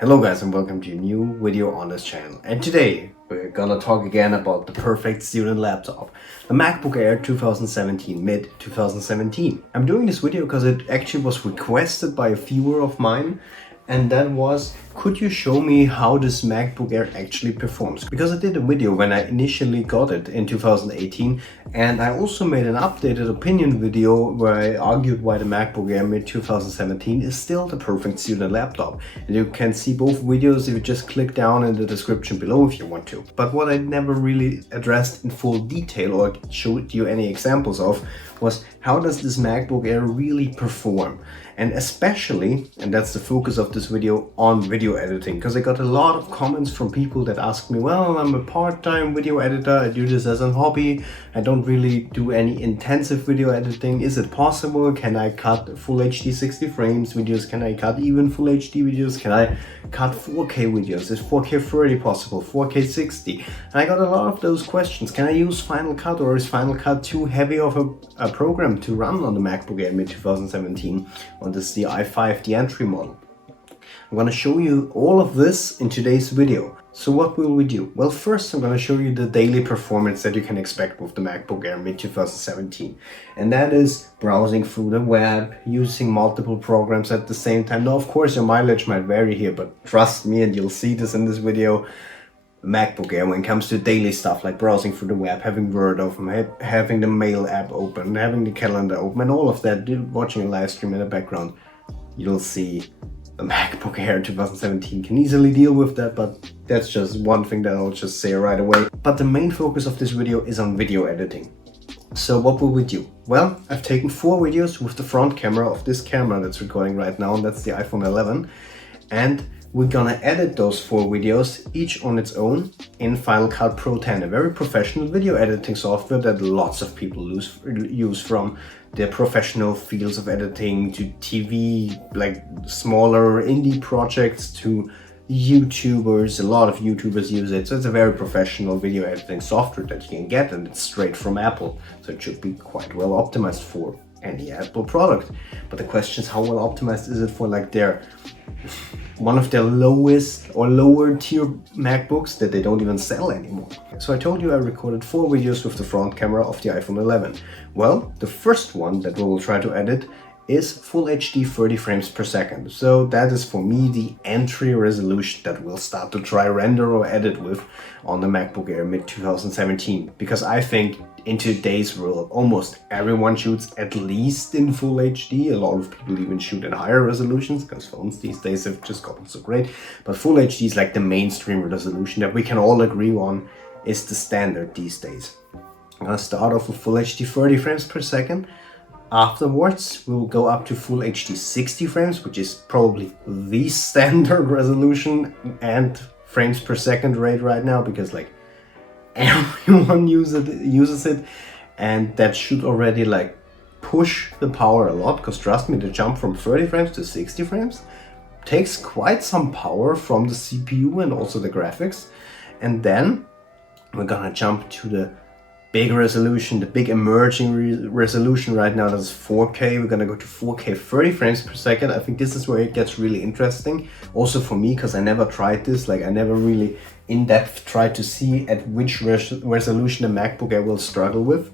Hello guys and welcome to a new video on this channel, and today we're gonna talk again about the perfect student laptop, the MacBook Air 2017 Mid 2017. I'm doing this video because it actually was requested by a viewer of mine, and that was, could you show me how this MacBook Air actually performs? Because I did a video when I initially got it in 2018, and I also made an updated opinion video where I argued why the MacBook Air Mid 2017 is still the perfect student laptop. And you can see both videos if you just click down in the description below if you want to. But what I never really addressed in full detail or showed you any examples of was, how does this MacBook Air really perform? And especially, and that's the focus of this video, on video editing, because I got a lot of comments from people that ask me, well, I'm a part-time video editor, I do this as a hobby, I don't really do any intensive video editing. Is it possible? Can I cut full HD 60 frames videos? Can I cut even full HD videos? Can I cut 4K videos? Is 4K 30 possible? 4K 60? And I got a lot of those questions. Can I use Final Cut, or is Final Cut too heavy of a program to run on the MacBook Air Mid 2017? On this the i5, the entry model. I'm going to show you all of this in today's video. So what will we do? Well, first I'm going to show you the daily performance that you can expect with the MacBook Air Mid 2017. And that is browsing through the web, using multiple programs at the same time. Now, of course, your mileage might vary here, but trust me, and you'll see this in this video, MacBook Air, when it comes to daily stuff like browsing through the web, having Word open, having the Mail app open, having the calendar open, and all of that, watching a live stream in the background, you'll see the MacBook Air 2017 can easily deal with that, but that's just one thing that I'll just say right away. But the main focus of this video is on video editing. So what will we do? Well, I've taken 4 videos with the front camera of this camera that's recording right now, and that's the iPhone 11, and we're gonna edit those 4 videos, each on its own, in Final Cut Pro 10, a very professional video editing software that lots of people use from the professional fields of editing to TV, like smaller indie projects, to YouTubers. A lot of YouTubers use it, so it's a very professional video editing software that you can get, and it's straight from Apple, so it should be quite well optimized for any Apple product. But the question is, how well optimized is it for like one of their lowest or lower tier MacBooks that they don't even sell anymore? So I told you I recorded 4 videos with the front camera of the iPhone 11. Well, the first one that we will try to edit is full HD 30 frames per second. So that is for me the entry resolution that we'll start to try render or edit with on the MacBook Air Mid 2017. Because I think in today's world, almost everyone shoots at least in full HD. A lot of people even shoot in higher resolutions because phones these days have just gotten so great. But full HD is like the mainstream resolution that we can all agree on is the standard these days. I'm gonna start off with full HD 30 frames per second. Afterwards, we'll go up to full HD 60 frames, which is probably the standard resolution and frames per second rate right now, because like everyone uses it, and that should already like push the power a lot, because trust me, the jump from 30 frames to 60 frames takes quite some power from the CPU and also the graphics. And then we're gonna jump to the big resolution, the big emerging resolution right now, that's 4K. We're gonna go to 4K 30 frames per second. I think this is where it gets really interesting, also for me, because I never tried this. Like, I never really in depth tried to see at which resolution the MacBook Air will struggle with.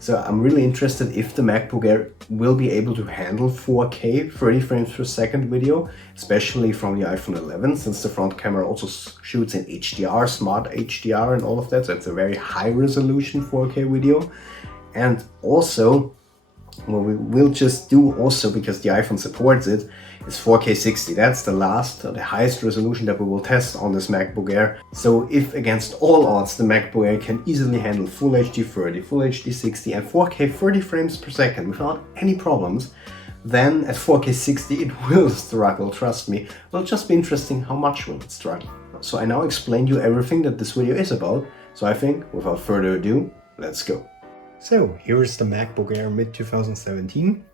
So I'm really interested if the MacBook Air will be able to handle 4K 30 frames per second video, especially from the iPhone 11, since the front camera also shoots in HDR, smart HDR and all of that. So it's a very high resolution 4K video. And also, what we will just do also, because the iPhone supports it, is 4K 60. That's the highest resolution that we will test on this MacBook Air. So if against all odds the MacBook Air can easily handle full HD 30, full HD 60 and 4K 30 frames per second without any problems, then at 4K 60 it will struggle, trust me. It'll just be interesting how much will it struggle. So I now explained you everything that this video is about, so I think without further ado, let's go. So here is the MacBook Air Mid 2017,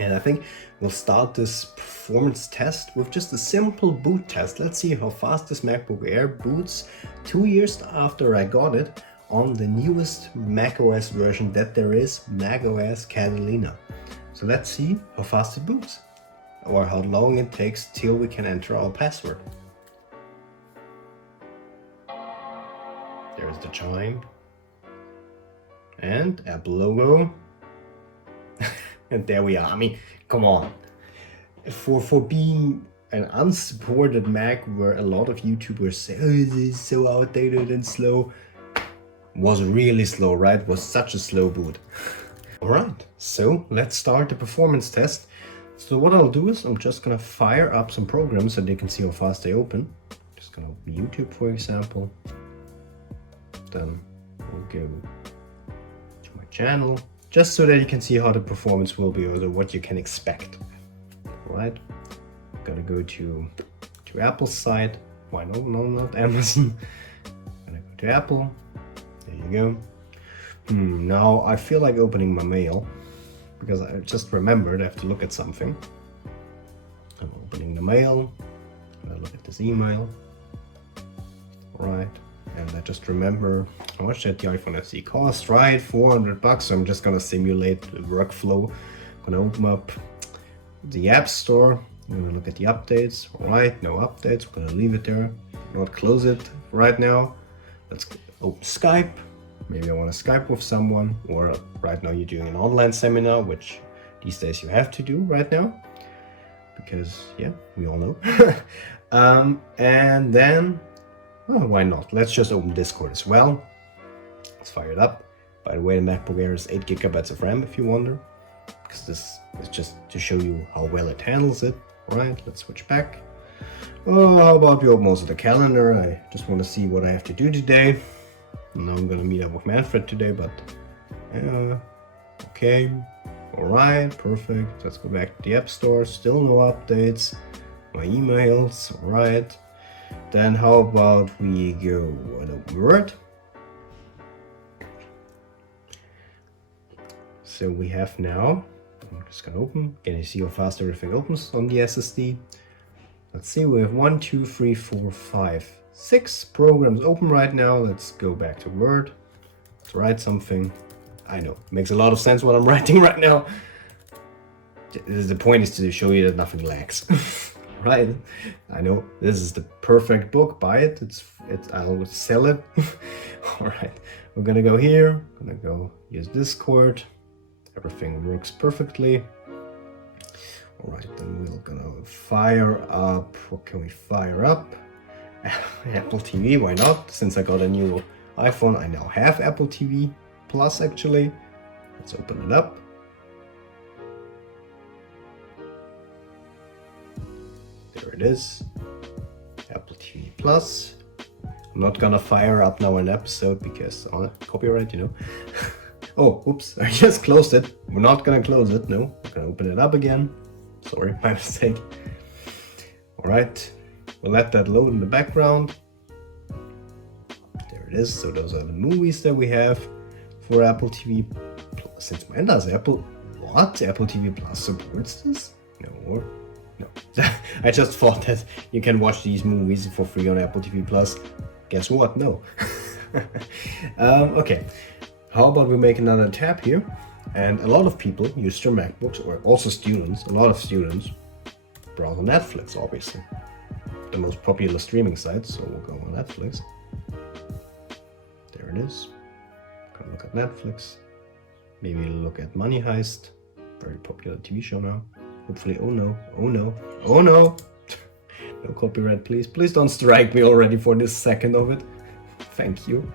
and I think we'll start this performance test with just a simple boot test. Let's see how fast this MacBook Air boots 2 years after I got it on the newest macOS version that there is, macOS Catalina. So let's see how fast it boots, or how long it takes till we can enter our password. There's the chime. And Apple logo. And there we are. I mean, come on. For being an unsupported Mac where a lot of YouTubers say, oh, this is so outdated and slow, was really slow, right? Was such a slow boot. Alright, so let's start the performance test. So what I'll do is I'm just gonna fire up some programs so they can see how fast they open. Just gonna open YouTube, for example. Then we'll go to my channel, just so that you can see how the performance will be or what you can expect. Alright, gotta go to Apple's site. Why no, not Amazon. Gonna go to Apple. There you go. Now I feel like opening my mail because I just remembered I have to look at something. I'm opening the mail. I look at this email. Right, and I just remember how much did the iPhone SE cost, right? $400. So I'm just gonna simulate the workflow. I'm gonna open up the App Store. I'm gonna look at the updates. Alright, no updates. I'm gonna leave it there. Not close it right now. Let's open Skype. Maybe I want to Skype with someone, or right now you're doing an online seminar, which these days you have to do right now, because yeah, we all know. And then, oh, why not? Let's just open Discord as well. Let's fire it up. By the way, the MacBook Air is 8 GB of RAM, if you wonder, because this is just to show you how well it handles it. All right, let's switch back. Oh, how about we open also the calendar? I just want to see what I have to do today. No, I'm gonna meet up with Manfred today, but okay, all right, perfect. Let's go back to the App Store. Still no updates. My emails, all right. Then how about we go and open Word? So we have now. I'm just gonna open. Can you see how fast everything opens on the SSD? Let's see. We have 1, 2, 3, 4, 5. 6 programs open right now. Let's go back to Word. Let's write something. I know, it makes a lot of sense what I'm writing right now. The point is to show you that nothing lags. Right? I know this is the perfect book. Buy it. I'll sell it. All right, we're gonna go here. Gonna go use Discord. Everything works perfectly. All right, then we're gonna fire up. What can we fire up? Apple TV, why not? Since I got a new iPhone, I now have Apple TV Plus actually. Let's open it up. There it is. Apple TV Plus. I'm not gonna fire up now an episode because copyright, you know. Oh, oops, I just closed it. We're not gonna close it, no. I'm gonna open it up again. Sorry, my mistake. All right. We'll let that load in the background. There it is. So those are the movies that we have for Apple TV Plus. Since when does Apple TV Plus supports this? No. I just thought that you can watch these movies for free on Apple TV Plus. Guess what? No. Okay. How about we make another tab here? And a lot of people use their MacBooks, or also students. A lot of students browse on Netflix, obviously. The most popular streaming site, so we'll go on Netflix. There it is. Gonna look at Netflix. Maybe look at Money Heist. Very popular TV show now. Hopefully, oh no. No copyright, please. Please don't strike me already for this second of it. Thank you.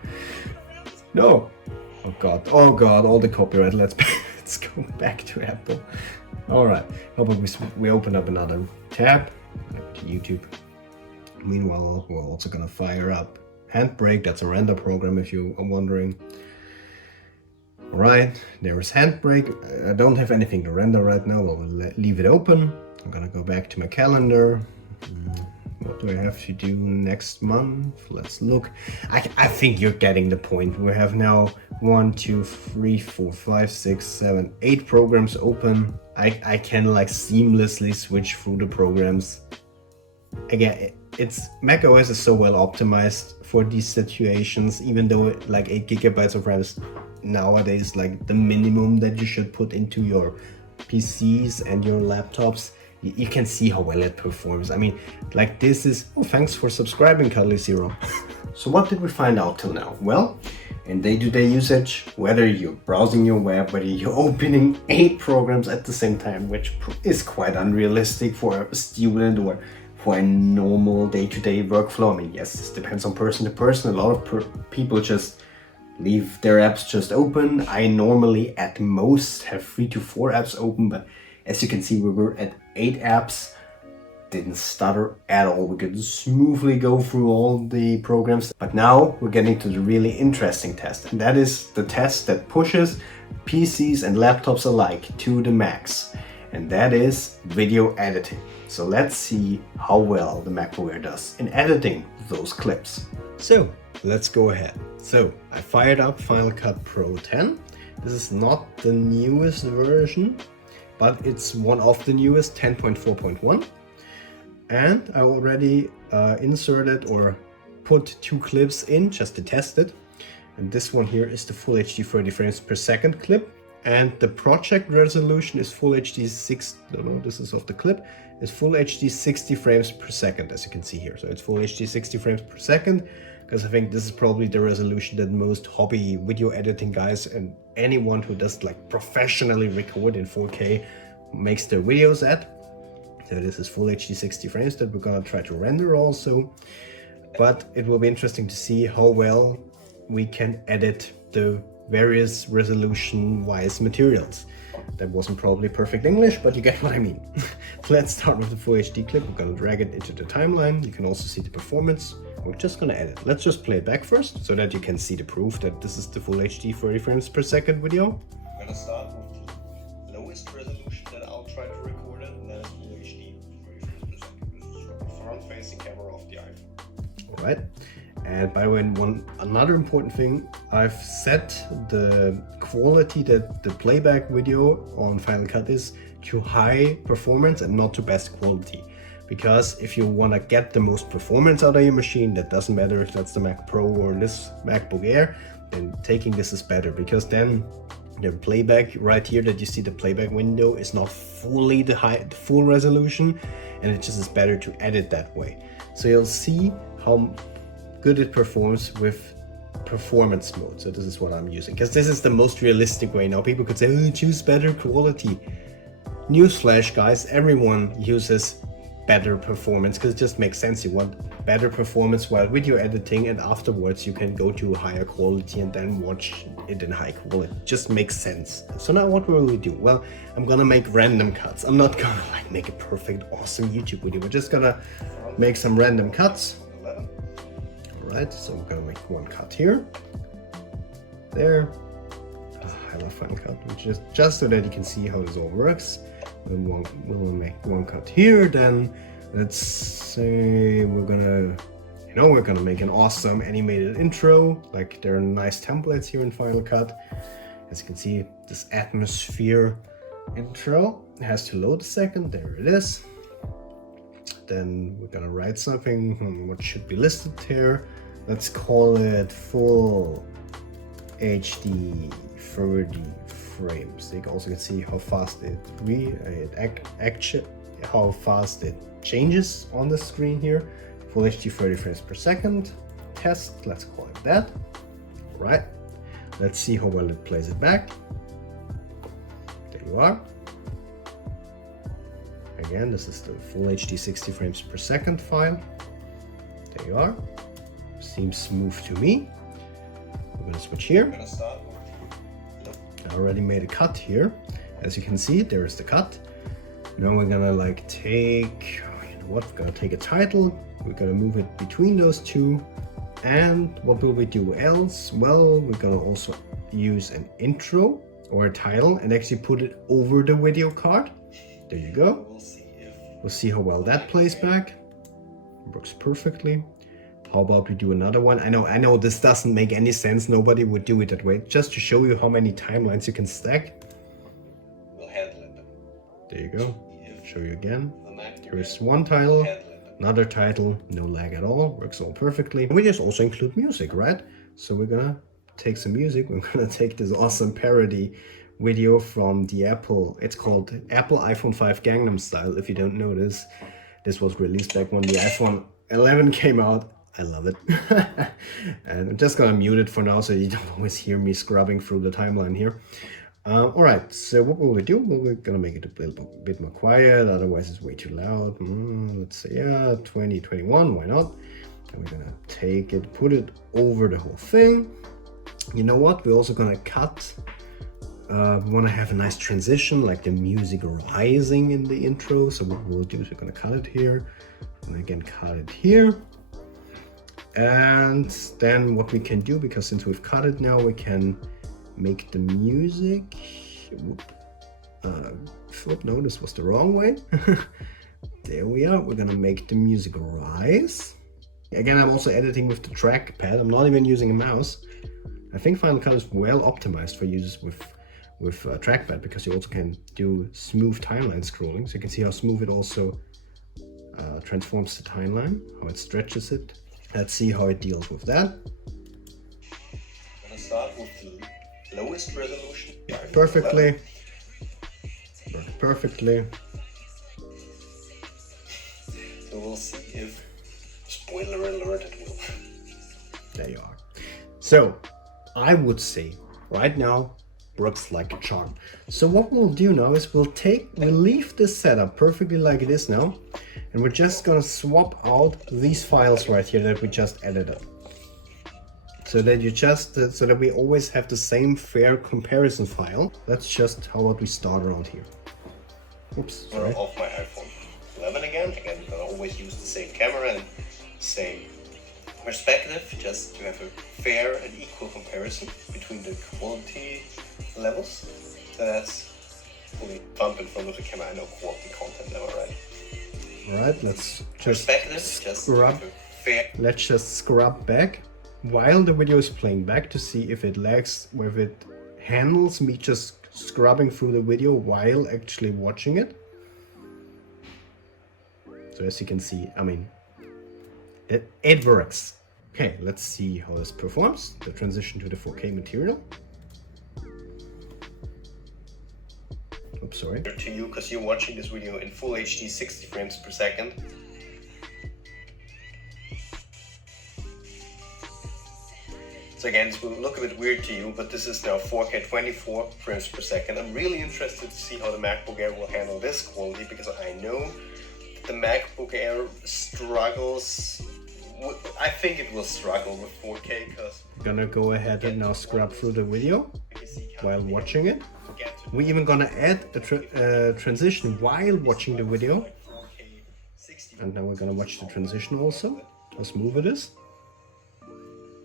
No. Oh god, all the copyright. Let's go back to Apple. All right. How about we open up another tab? To YouTube. Meanwhile, we're also gonna fire up Handbrake. That's a render program if you are wondering. All right, there is Handbrake. I don't have anything to render right now. I'll leave it open. I'm gonna go back to my calendar. What do I have to do next month? Let's look. I think you're getting the point. We have now 1, 2, 3, 4, 5, 6, 7, 8 programs open. I can like seamlessly switch through the programs. Again, macOS is so well optimized for these situations, even though like 8 GB of RAM is nowadays like the minimum that you should put into your PCs and your laptops. You can see how well it performs. I mean, like this is, oh, thanks for subscribing, Cuddly Zero. So what did we find out till now? Well, in day-to-day usage, whether you're browsing your web, whether you're opening 8 programs at the same time, which is quite unrealistic for a student or for a normal day-to-day workflow. I mean, yes, this depends on person to person. A lot of people just leave their apps just open. I normally at most have 3 to 4 apps open, but as you can see, we were at 8 apps. Didn't stutter at all. We could smoothly go through all the programs. But now we're getting to the really interesting test, and that is the test that pushes PCs and laptops alike to the max, and that is video editing. So let's see how well the MacBook Air does in editing those clips. So let's go ahead. So I fired up Final Cut Pro 10. This is not the newest version, but it's one of the newest, 10.4.1. And I already inserted or put 2 clips in just to test it. And this one here is the Full HD 30 frames per second clip. And the project resolution is Full HD 6, no, this is of the clip, is Full HD 60 frames per second, as you can see here. So it's Full HD 60 frames per second, because I think this is probably the resolution that most hobby video editing guys and anyone who does like professionally record in 4K makes their videos at. So this is Full HD 60 frames that we're gonna try to render also. But it will be interesting to see how well we can edit the various resolution-wise materials. That wasn't probably perfect English, but you get what I mean. Let's start with the Full HD clip. We're gonna drag it into the timeline. You can also see the performance. We're just gonna edit. Let's just play it back first so that you can see the proof that this is the Full HD 30 frames per second video. I'm gonna start with the lowest resolution that I'll try to record it, and that is Full HD 30 frames per second. This is from the front-facing camera of the iPhone. All right. And by the way, another important thing, I've set the quality that the playback video on Final Cut is to high performance and not to best quality. Because if you want to get the most performance out of your machine, that doesn't matter if that's the Mac Pro or this MacBook Air, then taking this is better, because then the playback right here that you see, the playback window is not fully the full resolution, and it just is better to edit that way. So you'll see how good it performs with performance mode. So this is what I'm using, because this is the most realistic way. Now people could say, oh, choose better quality. Newsflash, guys, everyone uses better performance because it just makes sense. You want better performance while video editing, and afterwards you can go to higher quality and then watch it in high quality. It just makes sense. So now what will we do? Well, I'm gonna make random cuts. I'm not gonna like make a perfect awesome YouTube video. We're just gonna make some random cuts. Alright, so we're gonna make one cut here, there. I love Final Cut, which is just so that you can see how this all works. We'll make one cut here. Then let's say we're gonna make an awesome animated intro. Like there are nice templates here in Final Cut. As you can see, this atmosphere intro has to load a second. There it is. Then we're gonna write something, what should be listed here. Let's call it Full HD 30 frames. You can also see how fast how fast it changes on the screen here. Full HD 30 frames per second test, let's call it that. All right, let's see how well it plays it back. There you are. Again, this is the Full HD 60 frames per second file. There you are. Seems smooth to me. We're gonna switch here. I already made a cut here. As you can see, there is the cut. Now we're gonna like take, you know what, we're gonna take a title. We're gonna move it between those two. And what will we do else? Well, we're gonna also use an intro or a title and actually put it over the video card. There you go. We'll see how well that plays back. It works perfectly. How about we do another one? I know this doesn't make any sense. Nobody would do it that way. Just to show you how many timelines you can stack. We'll handle it. There you go. Show you again. Here's one title, another title, no lag at all. Works all perfectly. And we just also include music, right? So we're gonna take some music. We're gonna take this awesome parody video from the Apple. It's called Apple iPhone 5 Gangnam Style. If you don't know this, this was released back when the iPhone 11 came out. I love it. And I'm just gonna mute it for now so you don't always hear me scrubbing through the timeline here. All right, so what will we do? Well, we're gonna make it a bit more quiet, otherwise it's way too loud. Let's say, yeah, 2021, why not? And we're gonna take it, put it over the whole thing. You know what? We're also gonna cut. We wanna have a nice transition, like the music rising in the intro. So what we'll do is we're gonna cut it here, and again cut it here. And then what we can do, because since we've cut it now, we can make the music. No, this was the wrong way. There we are. We're gonna make the music rise. Again, I'm also editing with the trackpad. I'm not even using a mouse. I think Final Cut is well optimized for users with trackpad, because you also can do smooth timeline scrolling. So you can see how smooth it also transforms the timeline, how it stretches it. Let's see how it deals with that. I'm gonna start with the lowest resolution. Perfectly. Worked perfectly. So we'll see if, spoiler alert, it will. There you are. So I would say right now works like a charm. So what we'll do now is we'll leave this setup perfectly like it is now, and we're just gonna swap out these files right here that we just edited. So that so that we always have the same fair comparison file. That's just how about we start around here. Oops, sorry. Off my iPhone 11 again. Again, we're gonna always use the same camera and same perspective, just to have a fair and equal comparison between the quality levels. So that's fully bump in front of the camera. I know quality content now, right? Alright, let's just scrub. Let's just scrub back while the video is playing back to see if it lags, whether it handles me just scrubbing through the video while actually watching it. So as you can see, I mean, it works. Okay, let's see how this performs. The transition to the 4K material. Oops, sorry. To you, because you're watching this video in full HD 60 frames per second. So again, this will look a bit weird to you, but this is now 4K 24 frames per second. I'm really interested to see how the MacBook Air will handle this quality, because I know the MacBook Air struggles. I think it will struggle with 4K, because I'm gonna go ahead and now scrub through the video while watching it. We're even gonna add a transition while watching the video. And now we're gonna watch the transition also, how smooth it is.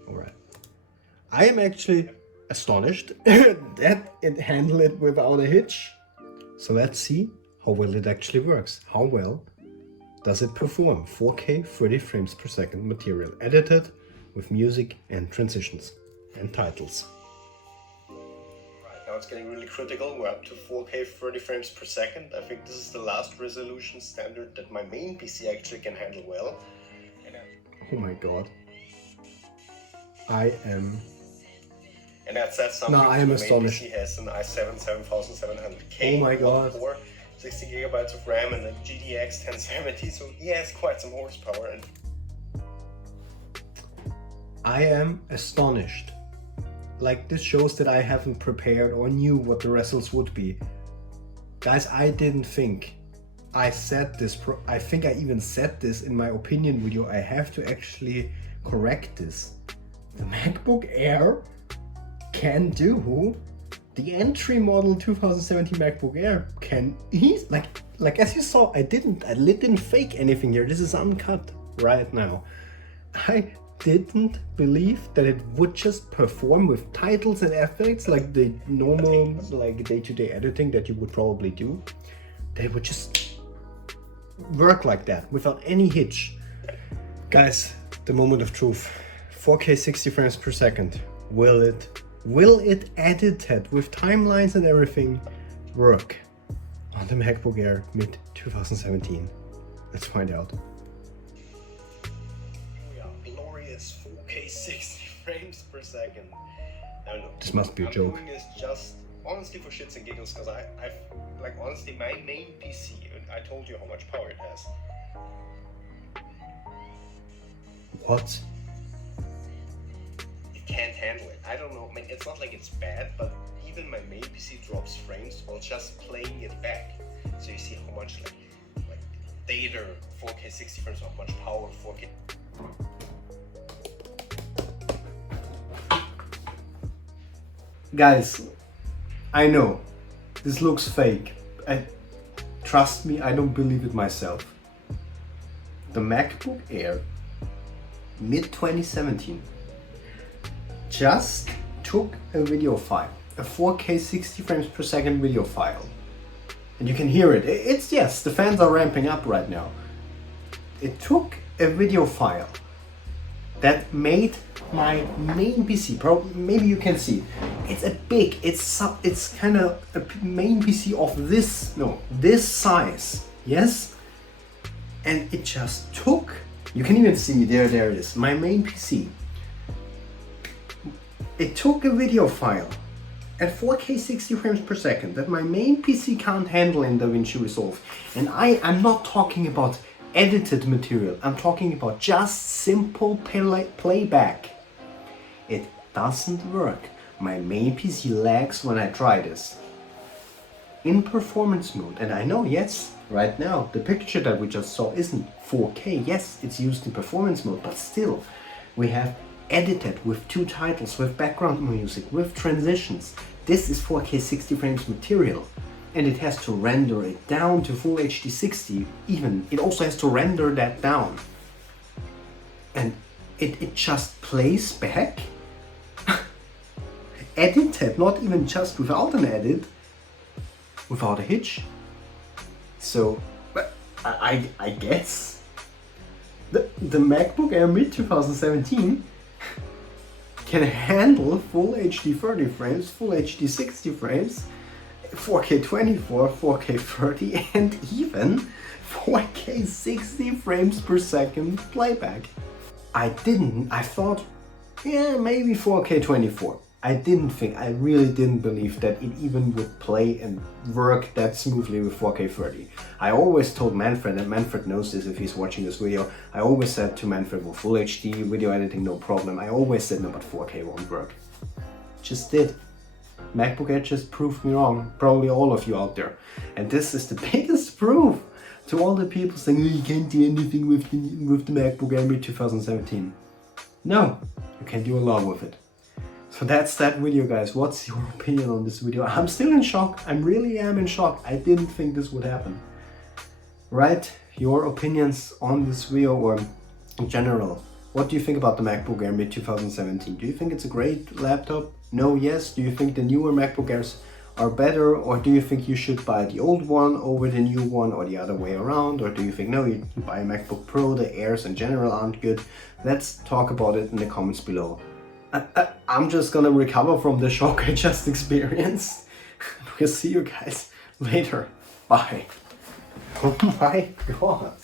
Alright. I am actually astonished that it handled it without a hitch. So let's see how well it actually works. How well does it perform 4K 30 frames per second material edited with music and transitions and titles. Right, now it's getting really critical. We're up to 4K 30 frames per second. I think this is the last resolution standard that my main PC actually can handle well. Oh my god. And that's something. No, I am astonished. My PC has an i7 7700K. Oh my god. 60 gigabytes of RAM and a GTX 1070, so yeah, it's quite some horsepower. And I am astonished. Like, this shows that I haven't prepared or knew what the results would be. Guys, I didn't think. I said this, I think I even said this in my opinion video. I have to actually correct this. The MacBook Air can do the entry model 2017 MacBook Air can like as you saw, I didn't fake anything here. This is uncut right now. I didn't believe that it would just perform with titles and effects like the normal like day-to-day editing that you would probably do. That it would just work like that without any hitch. Guys, the moment of truth. 4K 60 frames per second. Will it edited with timelines and everything work on the MacBook Air Mid 2017? Let's find out. We are glorious 4K 60 frames per second. No, this must be a joke. I'm doing this just honestly for shits and giggles, because I like honestly my main PC, I told you how much power it has. What? It can't handle it. I don't know. I mean, it's not like it's bad, but even my main PC drops frames while just playing it back. So you see how much like data 4K 60 frames, how much power 4K. Guys, I know this looks fake. Trust me, I don't believe it myself. The MacBook Air Mid 2017 just took a video file, a 4K 60 frames per second video file. And you can hear it. It's, yes, the fans are ramping up right now. It took a video file that made my main PC, maybe you can see, it's a big, it's kind of a main PC of this size, yes? And it just took, you can even see, there it is, my main PC. It took a video file at 4K 60 frames per second that my main PC can't handle in DaVinci Resolve. And I'm not talking about edited material, I'm talking about just simple playback. It doesn't work. My main PC lags when I try this. In performance mode, and I know, yes, right now, the picture that we just saw isn't 4K. Yes, it's used in performance mode, but still, we have edited with 2 titles, with background music, with transitions. This is 4K 60 frames material. And it has to render it down to full HD 60 even. It also has to render that down. And it just plays back. Edited, not even just without an edit, without a hitch. So, I guess the MacBook Air Mid 2017 can handle full HD 30 frames, full HD 60 frames, 4K 24, 4K 30, and even 4K 60 frames per second playback. I thought, yeah, maybe 4K 24. I really didn't believe that it even would play and work that smoothly with 4K 30. I always told Manfred, and Manfred knows this if he's watching this video, I always said to Manfred, well, full HD, video editing, no problem. I always said, no, but 4K won't work. Just did. MacBook Air just proved me wrong, probably all of you out there. And this is the biggest proof to all the people saying, oh, you can't do anything with the MacBook Air Mid 2017. No, you can do a lot with it. So that's that video, guys. What's your opinion on this video? I'm still in shock. I really am in shock. I didn't think this would happen. Write your opinions on this video, or in general. What do you think about the MacBook Air Mid 2017? Do you think it's a great laptop? No, yes? Do you think the newer MacBook Airs are better? Or do you think you should buy the old one over the new one, or the other way around? Or do you think, no, you buy a MacBook Pro, the Airs in general aren't good? Let's talk about it in the comments below. I'm just gonna recover from the shock I just experienced. We'll see you guys later. Bye. Oh my god.